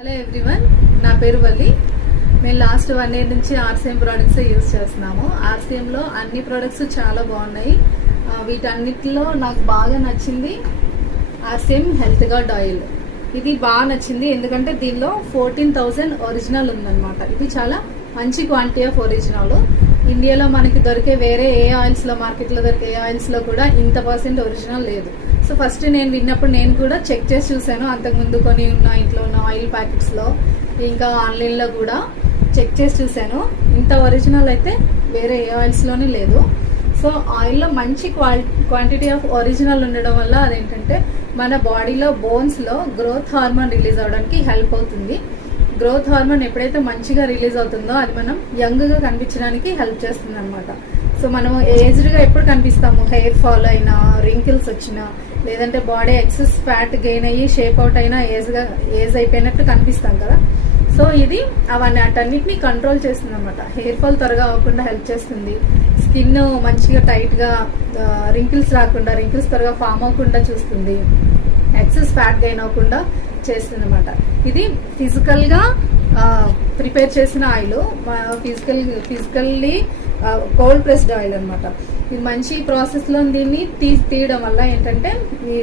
Hello everyone, నా పేరు వల్లి. మేము లాస్ట్ 1 year నుంచి ఆర్సీఎం ప్రోడక్ట్స్ యూజ్ చేస్తున్నాము. ఆర్సీఎంలో అన్ని ప్రోడక్ట్స్ చాలా బాగున్నాయి. వీటన్నిటిలో నాకు బాగా నచ్చింది ఆర్సీఎం హెల్త్ గార్డ్ ఆయిల్. ఇది బాగా నచ్చింది ఎందుకంటే దీనిలో 14,000 ఒరిజినల్ ఉందన్నమాట. ఇది చాలా మంచి క్వాంటిటీ ఆఫ్ ఒరిజినల్. ఇండియాలో మనకి దొరికే వేరే ఏ ఆయిల్స్లో, మార్కెట్లో దొరికే ఏ ఆయిల్స్లో కూడా ఇంత % ఒరిజినల్ లేదు. సో ఫస్ట్ నేను విన్నప్పుడు నేను కూడా చెక్ చేసి చూశాను. అంతకుముందు కొని ఉన్న ఇంట్లో ఉన్న ఆయిల్ ప్యాకెట్స్లో, ఇంకా ఆన్లైన్లో కూడా చెక్ చేసి చూశాను. ఇంత ఒరిజినల్ అయితే వేరే ఏ ఆయిల్స్లోనే లేదు. సో ఆయిల్లో మంచి క్వాంటిటీ ఆఫ్ ఒరిజినల్ ఉండడం వల్ల అదేంటంటే మన బాడీలో బోన్స్లో గ్రోత్ హార్మోన్ రిలీజ్ అవ్వడానికి హెల్ప్ అవుతుంది. గ్రోత్ హార్మోన్ ఎప్పుడైతే మంచిగా రిలీజ్ అవుతుందో అది మనం యంగ్గా కనిపించడానికి హెల్ప్ చేస్తుంది అనమాట. సో మనం ఏజ్డ్గా ఎప్పుడు కనిపిస్తాము, హెయిర్ ఫాల్ అయినా, రింకిల్స్ వచ్చినా, లేదంటే బాడీ ఎక్సెస్ ఫ్యాట్ గెయిన్ అయ్యి షేప్ అవుట్ అయినా ఏజ్ అయిపోయినట్టు కనిపిస్తాం కదా. సో ఇది అటన్నిటిని కంట్రోల్ చేస్తుంది అనమాట. హెయిర్ ఫాల్ త్వరగా అవ్వకుండా హెల్ప్ చేస్తుంది. స్కిన్ మంచిగా టైట్గా, రింకిల్స్ రాకుండా, రింకిల్స్ త్వరగా ఫామ్ అవ్వకుండా చూస్తుంది. ఎక్సెస్ ఫ్యాట్ గెయిన్ అవ్వకుండా చేస్తుంది అనమాట. ఇది ఫిజికల్గా ప్రిపేర్ చేసిన oil, physically cold pressed oil అనమాట. ఇది మంచి ప్రాసెస్లో దీన్ని తీయడం వల్ల ఏంటంటే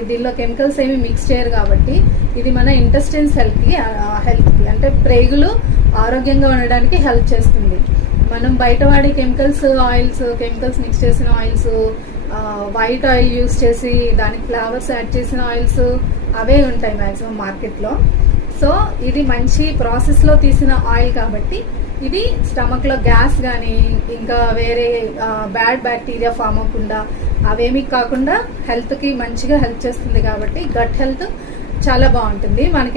దీనిలో కెమికల్స్ ఏమి మిక్స్ చేయరు కాబట్టి ఇది మన ఇంటెస్టైన్స్ హెల్త్కి అంటే ప్రేగులు ఆరోగ్యంగా ఉండడానికి హెల్ప్ చేస్తుంది. మనం బయట వాడే కెమికల్స్ మిక్స్ చేసిన ఆయిల్స్, వైట్ ఆయిల్ యూస్ చేసి దానికి ఫ్లేవర్స్ యాడ్ చేసిన ఆయిల్స్ అవే ఉంటాయి మ్యాక్సిమం మార్కెట్లో. సో ఇది మంచి ప్రాసెస్లో తీసిన ఆయిల్ కాబట్టి ఇది స్టమక్లో గ్యాస్ కానీ, ఇంకా వేరే బ్యాడ్ బ్యాక్టీరియా ఫామ్ అవ్వకుండా, అవేమీ కాకుండా హెల్త్కి మంచిగా హెల్ప్ చేస్తుంది కాబట్టి గట్ హెల్త్ చాలా బాగుంటుంది మనకి.